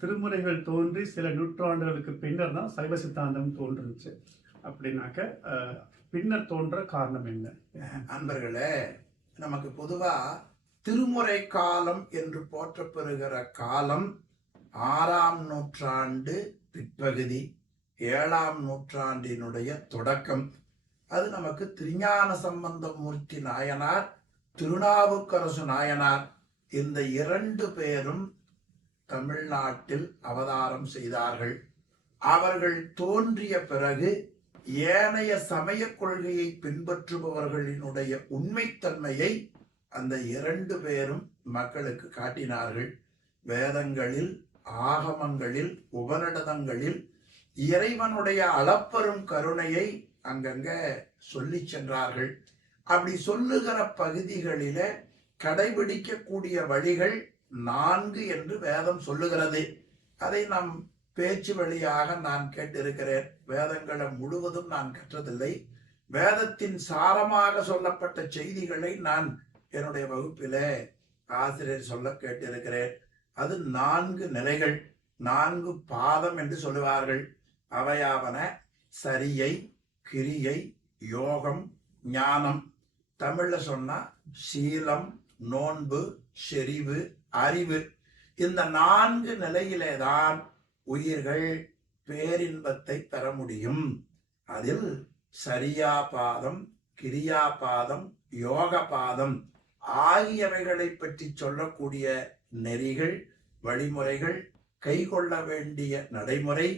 திருமுறைகள் தோன்றி சில நூற்றாண்டுகளுக்கு பின்னர் தான் சைவ சித்தாந்தம் தோன்றுச்சு அப்படின்னாக்க பின்னர் தோன்ற காரணம் என்ன? அன்பர்களே நமக்கு பொதுவா திருமுறை காலம் என்று போற்றப்பெறுகிற காலம் ஆறாம் நூற்றாண்டு பிற்பகுதி ஏழாம் நூற்றாண்டினுடைய தொடக்கம். அது நமக்கு திருஞான சம்பந்தமூர்த்தி நாயனார் திருநாவுக்கரசு நாயனார் இந்த இரண்டு பேரும் தமிழ்நாட்டில் அவதாரம் செய்தார்கள். அவர்கள் தோன்றிய பிறகு ஏனைய சமய கொள்கையை பின்பற்றுபவர்களினுடைய உண்மைத்தன்மையை அந்த இரண்டு பேரும் மக்களுக்கு காட்டினார்கள். வேதங்களில் ஆகமங்களில் உபநிடதங்களில் இறைவனுடைய அளப்பெரும் கருணையை அங்கங்க சொல்லி சென்றார்கள். அப்படி சொல்லுகிற பகுதிகளில கடைபிடிக்கக்கூடிய வழிகள் நான்கு என்று வேதம் சொல்லுகிறது. அதை நாம் பேச்சு வழியாக நான் கேட்டிருக்கிறேன். வேதங்களை முழுவதும் நான் கற்றதில்லை. வேதத்தின் சாரமாக சொல்லப்பட்ட செய்திகளை நான் என்னுடைய வகுப்பிலே ஆசிரியர் சொல்ல கேட்டிருக்கிறேன். அது நான்கு நிலைகள். நான்கு பாதம் என்று சொல்லுவார்கள். அவையாவன சரியை கிரியை யோகம் ஞானம். தமிழ்ல சொன்னா சீலம் நோன்பு செறிவு அறிவு. இந்த நான்கு நிலையிலே தான் உயிர்கள் பேரின்பத்தை பெற முடியும். அதில் சரியா பாதம் கிரியா பாதம் யோக பாதம் ஆகியவைகளை பற்றி சொல்லக்கூடிய நெறிகள் வழிமுறைகள் கைகொள்ள வேண்டிய நடைமுறை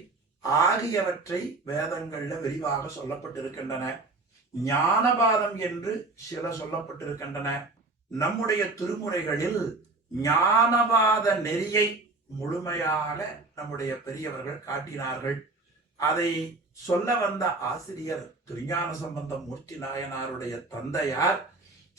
ஆகியவற்றை வேதங்கள்ல விரிவாக சொல்லப்பட்டிருக்கின்றன. ஞானபாதம் என்று சில சொல்லப்பட்டிருக்கின்றன. நம்முடைய திருமுறைகளில் ஞானவாத நெறியை முழுமையாக நம்முடைய பெரியவர்கள் காட்டினார்கள். அதை சொல்ல வந்த ஆசிரியர் திருஞான சம்பந்தம் மூர்த்தி நாயனாருடைய தந்தையார்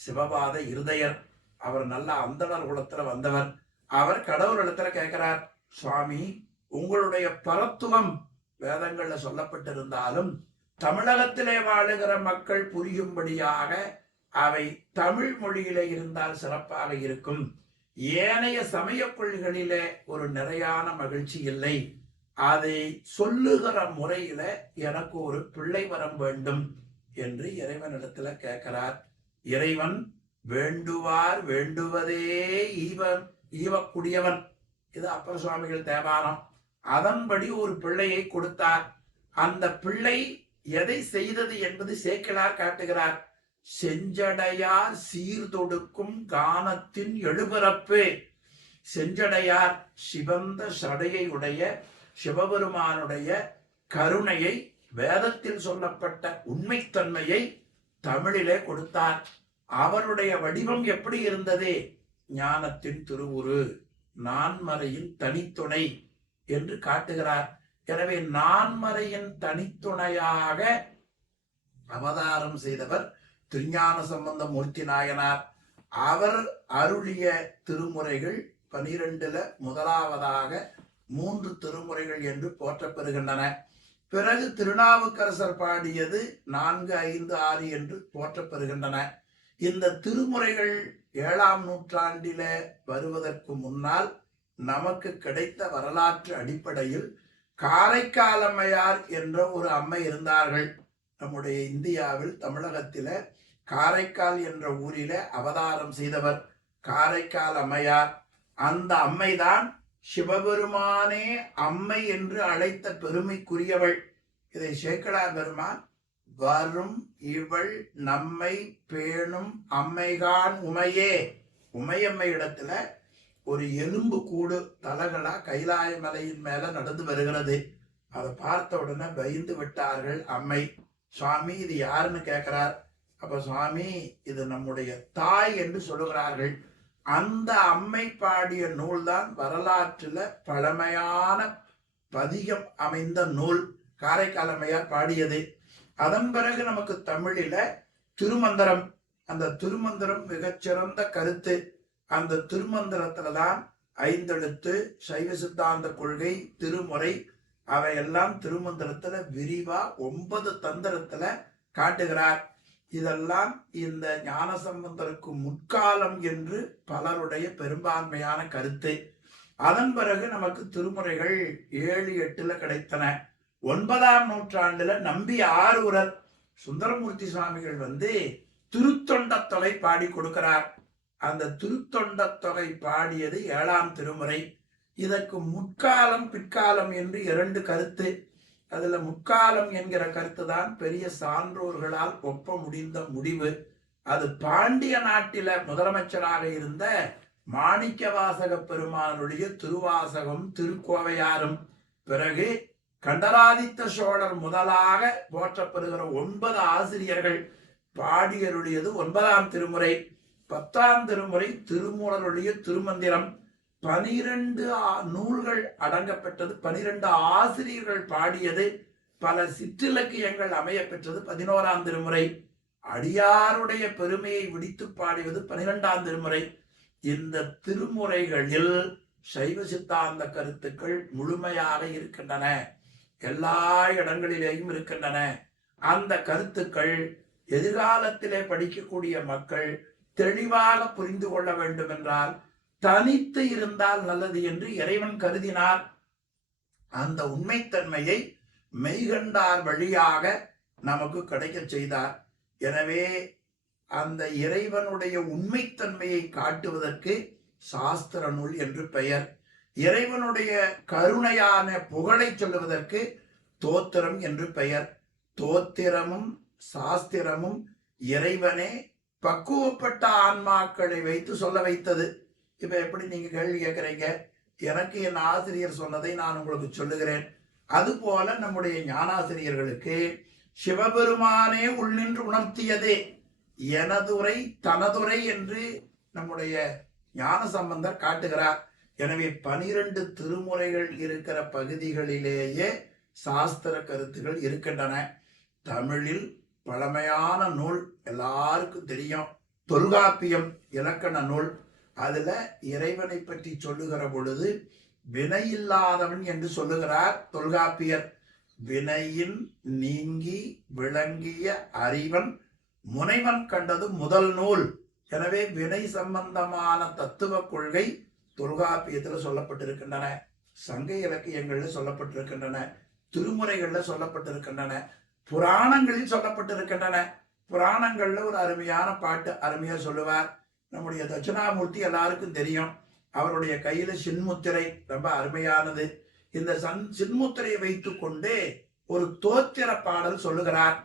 சிவபாத இருதயர். அவர் நல்ல அந்தனர் குலத்துல வந்தவர். அவர் கடவுள் இடத்துல கேட்கிறார் சுவாமி உங்களுடைய பரத்துவம் வேதங்கள்ல சொல்லப்பட்டிருந்தாலும் தமிழகத்திலே வாழுகிற மக்கள் புரியும்படியாக அவை தமிழ் மொழியிலே இருந்தால் சிறப்பாக இருக்கும். ஏனைய சமய கொள்கைகளிலே ஒரு நிறையான மகிழ்ச்சி இல்லை. அதை சொல்லுகிற முறையில எனக்கு ஒரு பிள்ளை வரம் வேண்டும் என்று இறைவனிடத்துல கேட்கிறார். இறைவன் வேண்டுவார் வேண்டுவதே ஈவன் ஈவக்கூடியவன். இது அப்பர் சுவாமிகள் தேவாரம். அதன்படி ஒரு பிள்ளையை கொடுத்தார். அந்த பிள்ளை எதை செய்தது என்பது சேக்கிழார் காட்டுகிறார். செஞ்சடையார் சீர்தொடுக்கும் கானத்தின் எழுபிறப்பே. செஞ்சடையார் சிவந்த சடையை உடைய சிவபெருமானுடைய கருணையை வேதத்தில் சொல்லப்பட்ட உண்மைத்தன்மையை தமிழிலே கொடுத்தார். அவருடைய வடிவம் எப்படி இருந்தது? ஞானத்தின் திருவுரு நான்மறையின் தனித்துணை என்று காட்டுகிறார். எனவே நான்மறையின் தனித்துணையாக அவதாரம் செய்தவர் திருஞான சம்பந்த மூர்த்தி நாயனார். அவர் அருளிய திருமுறைகள் பனிரெண்டுல முதலாவதாக மூன்று திருமுறைகள் என்று போற்றப்பெறுகின்றன. பிறகு திருநாவுக்கரசர் பாடியது நான்கு ஐந்து ஆறு என்று போற்றப்பெறுகின்றன. இந்த திருமுறைகள் ஏழாம் நூற்றாண்டில வருவதற்கு முன்னால் நமக்கு கிடைத்த வரலாற்று அடிப்படையில் காரைக்கால் அம்மையார் என்ற ஒரு அம்மை இருந்தார்கள். நம்முடைய இந்தியாவில் தமிழகத்தில காரைக்கால் என்ற ஊரில அவதாரம் செய்தவர் காரைக்கால் அம்மையார். அந்த அம்மைதான் சிவபெருமானே அம்மை என்று அழைத்த பெருமைக்குரியவள். இதை சேக்கடார் பெருமான் வரும் இவள் நம்மை பேணும் அம்மைகான் உமையே. உமையம்மை இடத்துல ஒரு எலும்பு கூடு தலகளா கைலாய மலையின் மேல நடந்து வருகிறது. அதை பார்த்த உடனே பயந்து விட்டார்கள் அம்மை. சுவாமி இது யாருன்னு கேட்கிறார் அப்ப சுவாமி இது நம்முடைய தாய் என்று சொல்லுகிறார்கள். அந்த அம்மை பாடிய நூல்தான் வரலாற்றுல பழமையான பதிகம் அமைந்த நூல் காரைக்கால் அம்மையார் பாடியது. அதன் பிறகு நமக்கு தமிழில திருமந்திரம். அந்த திருமந்திரம் மிகச்சிறந்த கருத்து. அந்த திருமந்திரத்துல தான் ஐந்தெழுத்து சைவ சித்தாந்த கொள்கை திருமுறை அவையெல்லாம் திருமந்திரத்துல விரிவா ஒன்பது தந்திரத்துல காட்டுகிறார். இதெல்லாம் இந்த ஞானசம்பந்தருக்கு முற்காலம் என்று பலருடைய பெரும்பான்மையான கருத்து. அதன் பிறகு நமக்கு திருமுறைகள் ஏழு எட்டுல கிடைத்தன. ஒன்பதாம் நூற்றாண்டுல நம்பி ஆரூரர் சுந்தரமூர்த்தி சுவாமிகள் வந்து திருத்தொண்டத்தொகை பாடி கொடுக்கிறார். அந்த திருத்தொண்டத்தொகை பாடியது ஏழாம் திருமுறை. இதற்கு முற்காலம் பிற்காலம் என்று இரண்டு கருத்து. அதுல முக்காலம் என்கிற கருத்து தான் பெரிய சான்றோர்களால் ஒப்ப முடிந்த முடிவு. அது பாண்டிய நாட்டில முதலமைச்சராக இருந்த மாணிக்க வாசக பெருமானுடைய திருவாசகம் திருக்கோவையாரும். பிறகு கண்டராதித்த சோழர் முதலாக போற்றப்படுகிற ஒன்பது ஆசிரியர்கள் பாடியருடையது ஒன்பதாம் திருமுறை பத்தாம் திருமுறை திருமூலருடைய திருமந்திரம். பனிரெண்டு நூல்கள் அடங்கப்பெற்றது பனிரெண்டு ஆசிரியர்கள் பாடியது பல சிற்றிலக்கியங்கள் அமைய பெற்றது பதினோராம் திருமுறை அடியாருடைய பெருமையை விடித்து பாடியது பனிரெண்டாம் திருமுறை. இந்த திருமுறைகளில் சைவ சித்தாந்த கருத்துக்கள் முழுமையாக இருக்கின்றன. எல்லா இடங்களிலேயும் இருக்கின்றன. அந்த கருத்துக்கள் எதிர்காலத்திலே படிக்கக்கூடிய மக்கள் தெளிவாக புரிந்து கொள்ள வேண்டும் என்றால் தனித்து இருந்தால் நல்லது என்று இறைவன் கருதினார். அந்த உண்மைத்தன்மையை மெய்கண்டார் வழியாக நமக்கு கிடைக்கச் செய்தார். எனவே அந்த இறைவனுடைய உண்மைத்தன்மையை காட்டுவதற்கு சாஸ்திர நூல் என்று பெயர். இறைவனுடைய கருணையான புகழை சொல்லுவதற்கு தோத்திரம் என்று பெயர். தோத்திரமும் சாஸ்திரமும் இறைவனே பக்குவப்பட்ட ஆன்மாக்களை வைத்து சொல்ல வைத்தது. இப்ப எப்படி நீங்க கேள்வி கேட்கறீங்க எனக்கு என் ஆசிரியர் சொன்னதை நான் உங்களுக்கு சொல்லுகிறேன். அதுபோல நம்முடைய ஞானாசிரியர்களுக்கு சிவபெருமானே உள்நின்று உணர்த்தியதே. எனதுரை தனதுரை என்று நம்முடைய ஞான சம்பந்தர் காட்டுகிறார். எனவே பனிரெண்டு திருமுறைகள் இருக்கிற பகுதிகளிலேயே சாஸ்திர கருத்துகள் இருக்கின்றன. தமிழில் பழமையான நூல் எல்லாருக்கும் தெரியும். தொல்காப்பியம் இலக்கண நூல். அதுல இறைவனை பற்றி சொல்லுகிற பொழுது வினையில்லாதவன் என்று சொல்லுகிறார் தொல்காப்பியர். வினையின் நீங்கி விளங்கிய அறிவன் முனைவன் கண்டது முதல் நூல். எனவே வினை சம்பந்தமான தத்துவ கொள்கை தொல்காப்பியத்தில் சொல்லப்பட்டிருக்கின்றன. சங்க இலக்கியங்களில் சொல்லப்பட்டிருக்கின்றன. திருமுறைகளில் சொல்லப்பட்டிருக்கின்றன. புராணங்களில் சொல்லப்பட்டிருக்கின்றன. புராணங்கள்ல ஒரு அருமையான பாட்டு அருமையா சொல்லுவார். நம்முடைய தட்சிணாமூர்த்தி எல்லாருக்கும் தெரியும். அவருடைய கையில சின்முத்திரை ரொம்ப அருமையானது. இந்த சன் சின்முத்திரையை வைத்துக்கொண்டு ஒரு தோத்திர பாடல் சொல்லுகிறார்.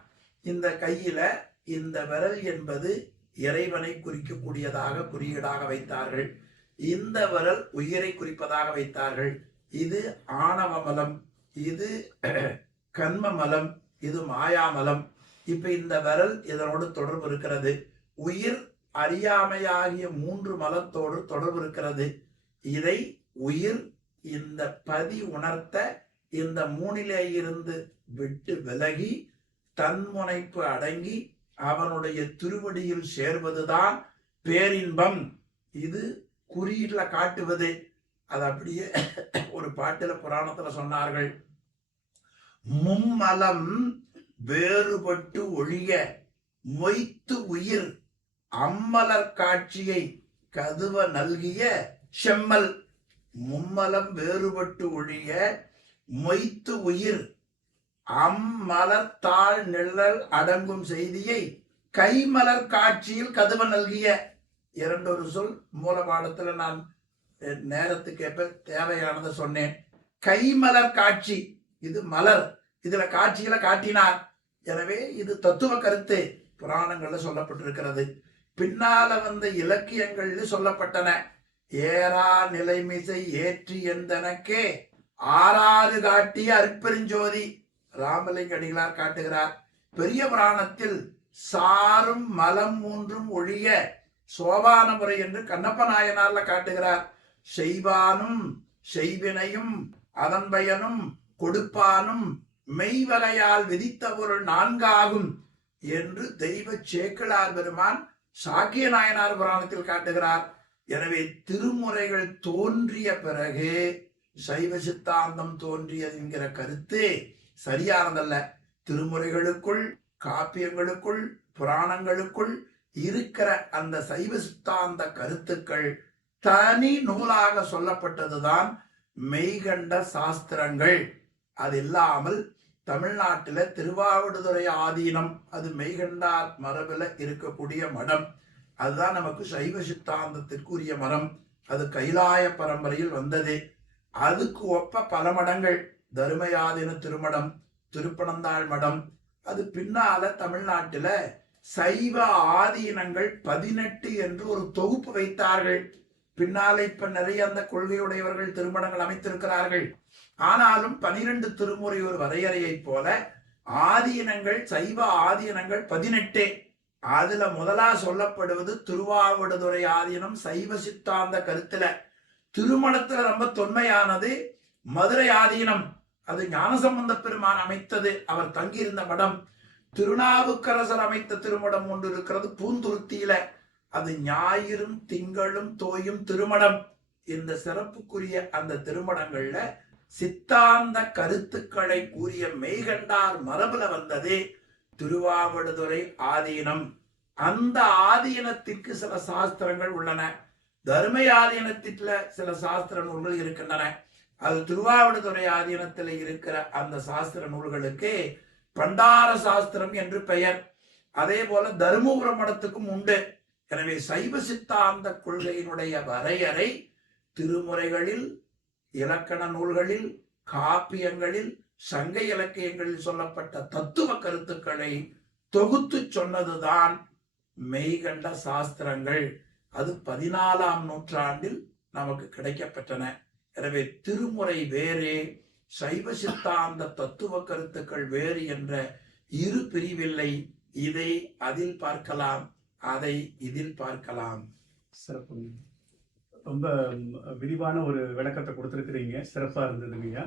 இந்த கையில இந்த விரல் என்பது இறைவனை குறிக்கக்கூடியதாக குறியீடாக வைத்தார்கள். இந்த விரல் உயிரை குறிப்பதாக வைத்தார்கள். இது ஆணவமலம் இது கண்ம மலம் இது மாயாமலம். இப்ப இந்த விரல் இதனோடு தொடர்பு இருக்கிறது. உயிர் அறியாமையாகிய மூன்று மலத்தோடு தொடர்பு இருக்கிறது. இதை உயிர் இந்த பதி உணர்த்த இந்த மூணிலே இருந்து விட்டு விலகி தன்முனைப்பு அடங்கி அவனுடைய திருவடியில் சேர்வதுதான் பேரின்பம். இது குறியீடுல காட்டுவது. அது அப்படியே ஒரு பாட்டுல புராணத்துல சொன்னார்கள். மும்மலம் வேறுபட்டு ஒழிய மொய்த்து உயிர் அம்மலர் காட்சியை கதுவ நல்கிய செம்மல் மும்மலம் வேறுபட்டு ஒழிய மொய்த்து உயிர் அம்மலர் தாழ் நிழல் அடங்கும் செய்தியை கைமலர் காட்சியில் கதுவ நல்கிய. இரண்டொரு சொல் மூலபாடத்துல நான் நேரத்துக்கேற்ப தேவையானதை சொன்னேன். கைமலர் காட்சி இது மலர் இதுல காட்சியில காட்டினார். எனவே இது தத்துவ கருத்து புராணங்கள்ல சொல்லப்பட்டிருக்கிறது. பின்னால வந்த இலக்கியங்கள்ல சொல்லப்பட்டன. ஏறா நிலைமிசை ஏற்றி எந்தனக்கே ஆறாறு காட்டிய அற்பெருஞ்சோதி ராமலிங்க அடிகளார் காட்டுகிறார். பெரிய புராணத்தில் சாரும் மலம் மூன்றும் ஒழிய சோபான முறை என்று கண்ணப்ப நாயனார்ல காட்டுகிறார். செய்வானும் செய்வினையும் அதன் பயனும் கொடுப்பானும் மெய்வகையால் விதித்த பொருள் நான்காகும் என்று தெய்வ சேக்கிழார் பெருமான் சாக்கிய நாயனார் புராணத்தில் காட்டுகிறார். எனவே திருமுறைகள் தோன்றிய பிறகு சைவ சித்தாந்தம் தோன்றியது என்கிற கருத்து சரியானதல்ல. திருமுறைகளுக்குள் காப்பியங்களுக்குள் புராணங்களுக்குள் இருக்கிற அந்த சைவ சித்தாந்த கருத்துக்கள் தனி நூலாக சொல்லப்பட்டதுதான் மெய்கண்ட சாஸ்திரங்கள். அது இல்லாமல் தமிழ்நாட்டில் திருவாவடுதுறை ஆதீனம் அது மெய்கண்டார் மரபில் இருக்கக்கூடிய மடம். அதுதான் நமக்கு சைவ சித்தாந்தத்திற்குரிய மரம். அது கைலாய பரம்பரையில் வந்தது. அதுக்கு ஒப்ப பல மடங்கள். தருமயாதீன திருமடம் திருப்பனந்தாள் மடம். அது பின்னால தமிழ்நாட்டில் சைவ ஆதீனங்கள் பதினெட்டு என்று ஒரு தொகுப்பு வைத்தார்கள். பின்னால இப்ப நிறைய அந்த கொள்கையுடையவர்கள் திருமணங்கள் அமைத்திருக்கிறார்கள். ஆனாலும் பனிரெண்டு திருமுறை ஒரு வரையறையைப் போல ஆதீனங்கள் சைவ ஆதீனங்கள் பதினெட்டே. அதுல முதலா சொல்லப்படுவது திருவாவடுதுறை ஆதீனம் சைவ சித்தாந்த கருத்துல. திருமணத்துல ரொம்ப தொன்மையானது மதுரை ஆதீனம். அது ஞானசம்பந்த பெருமான் அமைத்தது அவர் தங்கியிருந்த மடம். திருநாவுக்கரசர் அமைத்த திருமடம் ஒன்று இருக்கிறது பூந்துருத்தியில. அது ஞாயிறும் திங்களும் தோயும் திருமணம். இந்த சிறப்புக்குரிய அந்த திருமணங்கள்ல சித்தாந்த கருத்துக்களை கூறிய மெய்கண்டார் மரபுல வந்ததே திருவாவடுதுறை ஆதீனம். அந்த ஆதீனத்திற்கு சில சாஸ்திரங்கள் உள்ளன. தர்ம ஆதீனத்தில சில சாஸ்திர நூல்கள் இருக்கின்றன. அது திருவாவடுதுறை ஆதீனத்தில் இருக்கிற அந்த சாஸ்திர நூல்களுக்கு பண்டார சாஸ்திரம் என்று பெயர். அதே போல தருமபுர மடத்துக்கும் உண்டு. எனவே சைவ சித்தாந்த கொள்கையினுடைய வரையறை திருமுறைகளில் இலக்கண நூல்களில் காப்பியங்களில் சங்க இலக்கியங்களில் சொல்லப்பட்ட தத்துவ கருத்துக்களை தொகுத்து சொன்னதுதான் மெய்கண்ட சாஸ்திரங்கள். அது பதினாலாம் நூற்றாண்டில் நமக்கு கிடைக்கப்பெற்றன எனவே திருமுறை வேறே சைவ சித்தாந்த தத்துவ கருத்துக்கள் வேறு என்ற இரு பிரிவில்லை. இதை அதில் பார்க்கலாம் அதை இதில் பார்க்கலாம். சிறப்பு. ரொம்ப விரிவான ஒரு விளக்கத்தை கொடுத்துருக்குறீங்க. சிறப்பாக இருந்ததுங்கய்யா